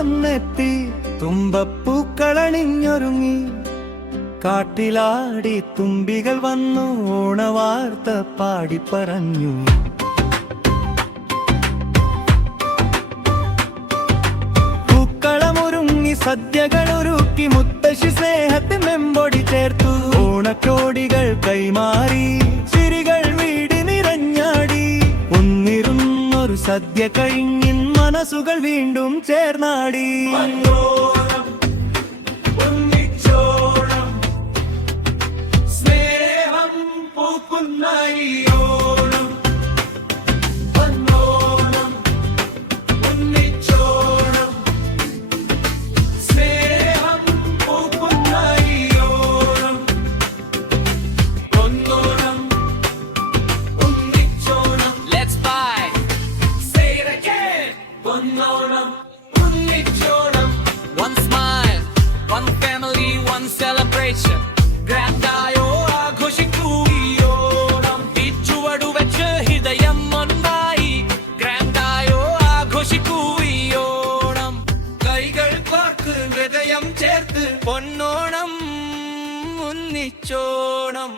വന്നെത്തി, തുമ്പപ്പൂക്കളണിഞ്ഞൊരുങ്ങി. കാട്ടിലാടി തുമ്പികൾ വന്നു, ഓണവാർത്ത പാടിപ്പറഞ്ഞു. പൂക്കളമൊരുങ്ങി സദ്യകളൊരുക്കി, മുത്തശ്ശി സ്നേഹത്തിൽ മെമ്പൊടി ചേർത്തു. ഓണക്കോടികൾ കൈമാറി, ചിരികൾ വീട് നിറഞ്ഞാടി. ഒന്നിരുന്നൊരു സദ്യ കഴിഞ്ഞിൻ മനസ്സുകൾ വീണ്ടും ചേർന്നാടി. സ്നേഹം പൂക്കുന്ന ഈ ഓണം, പൊന്നോണം, ഒന്നിച്ചോണം. സ്നേഹം പൂക്കുന്ന ഈ ഓണം, പൊന്നോണം, ഒന്നിച്ചോണം. Let's buy. Say it again. Ponnonam, ഒന്നിച്ചോണം. One smile, one family, one celebration. ഗ്രാൻഡായോ ആഘോഷിക്കൂ ഈ ഓണം. ചുവടു വെച്ച് ഹൃദയം ഒന്നായി. ഗ്രാൻഡായോ ആഘോഷിക്കൂ ഈ ഓണം. കൈകൾ കോർത്ത് ഹൃദയം ചേർത്ത്, പൊന്നോണം, ഒന്നിച്ചോണം.